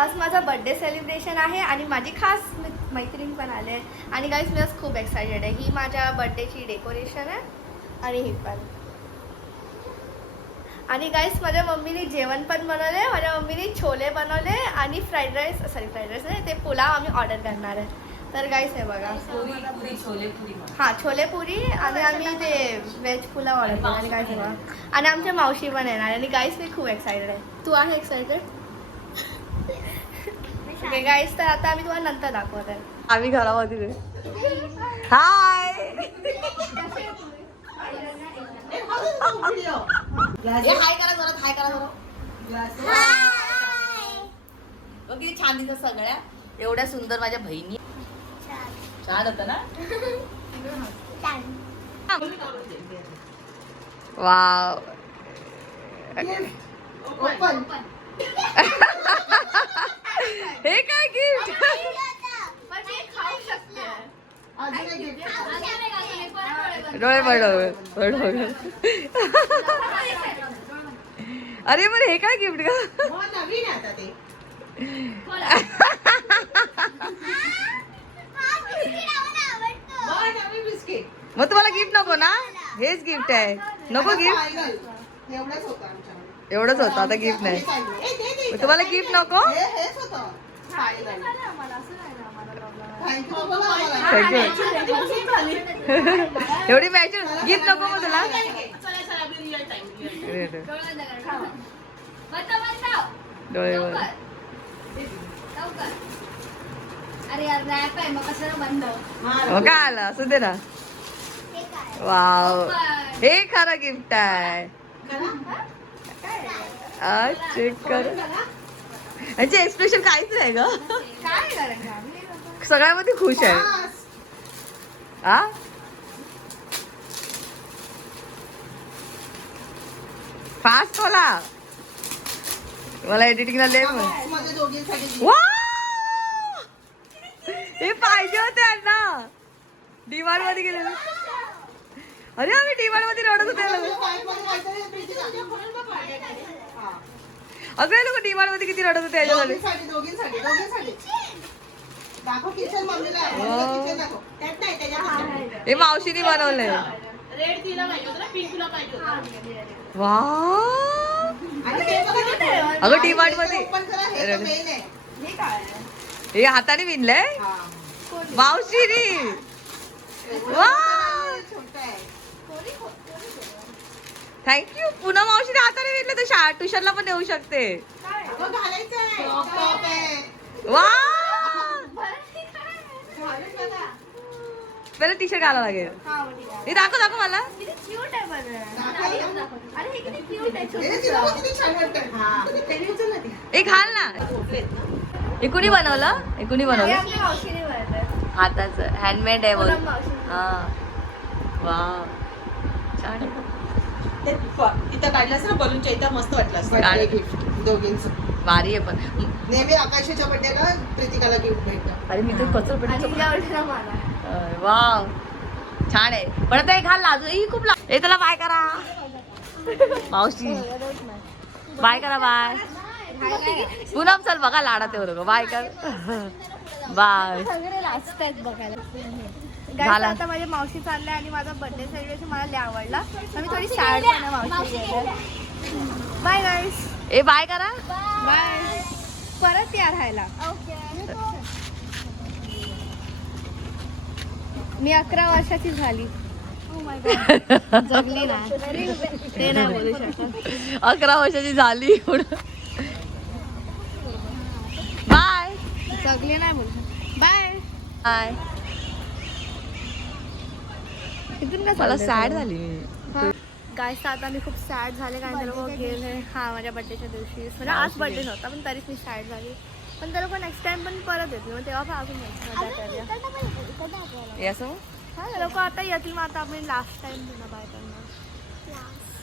आज माझा birthday celebration आहे आणि माझी खास मैत्रीण पण आले आहे. आणि गाईस मी आज खूप एक्सायटेड आहे. ही माझ्या बर्थडेची डेकोरेशन आहे आणि ही पण. आणि गाईस माझ्या मम्मीने जेवण पण बनवले. माझ्या मम्मीने छोले बनवले आणि फ्राईड राईस नाही, ते पुलाव आम्ही ऑर्डर करणार आहे. तर गाईस हे बघा, हां छोले पुरी आणि आम्ही ते व्हेज पुलाव ऑर्डर केला. आणि गाईस बघा, आणि आमच्या मावशी पण येणार. आणि गाईस मी खूप एक्सायटेड आहे. तू आहे एक्सायटेड? ओके गाईस, तर आता आम्ही तुम्हाला नंतर दाखवत आहे. आम्ही घरामध्ये हाय हाय करा जरा, हाय करा जरा. किती छान दिसत सगळ्या, एवढ्या सुंदर माझ्या बहिणी. छान होतं ना. वाव. हे काय गिफ्ट? डोळे पड. अरे पण हे काय गिफ्ट का? मग तुम्हाला गिफ्ट नको ना? हेच गिफ्ट आहे. नको गिफ्ट? एवढंच होतं, आता गिफ्ट नाही. तुम्हाला गिफ्ट नको? एवढी मॅच गिफ्ट नको मग तुला? डोळे अरे यार रॅप आहे मग कसं बंद. काय आलं असू दे ना. वाव, हे खरं गिफ्ट आहे. चेक कर. याचे एक्सप्रेशन काहीच नाही ग. सगळ्यामध्ये खुश आहे. हा फास्ट होला. मला एडिटिंगला लय हे पाहिजे होते यांना. डीमार्ट मध्ये गेले. अरे आम्ही डीमार्ट मध्ये रडत होते. अगं हे लोक डीमार्ट मध्ये किती रडत होते याच्यासाठी. हे मावशीने बनवलंय. वा अगं डीमार्ट मध्ये हे हाताने विणलंय मावशीनी. वा थँक्यू. पुन्हा मावशीने हाताने विणलं तर शाळा ट्युशनला पण देऊ शकते. वा पहिला टी शर्ट घालावं लागेल. हे दाखव मला. एक घाल ना. हे कुणी बनवलं? हे कुणी बनवलं? हाताचं हँडमेड आहे बोल. हा वा छान. इथं काढलास ना बलूनच्या इथं मस्त वाटलं दोघींच. भारी आहे पण नेहमी आकाशाच्या बड्डेला प्रीतिकाला गिफ्ट भेटतं. अरे मी तर कचर. वाव छान आहे. पण आता हे घाल लाजू. खूप हे त्याला बाय करा मावशी. बाय करा. बाय पूनम. चल बघा लाडा तेवढं बाय कर. बाय. झाला आता माझी मावशी चालले आणि माझा बर्थडे सेलिब्रेशन मला लय आवडला. मी थोडी सॅड पण आहे मावशी. बाय गाईस. ए बाय करा. बाय. परत या राहायला. मी 11 वर्षाची झाली. जगली ना ते नाही बोलू शकत. 11 वर्षाची झाली. बाय. जगली नाही बोलू शकत. बाय. बाय. मला सॅड झाली गाईस. आता मी खूप सॅड झाले कारण ते लोक गेले. हा माझ्या बर्थडेच्या दिवशी म्हणजे आज बर्थडे नव्हता पण तरीच मी सॅड झाली. पण ते लोक नेक्स्ट टाइम पण परत येतील मग तेव्हा पण अजून मजा करूया. असं हा लोक आता येतील मग आता आपण लास्ट टाइम बाय करणार.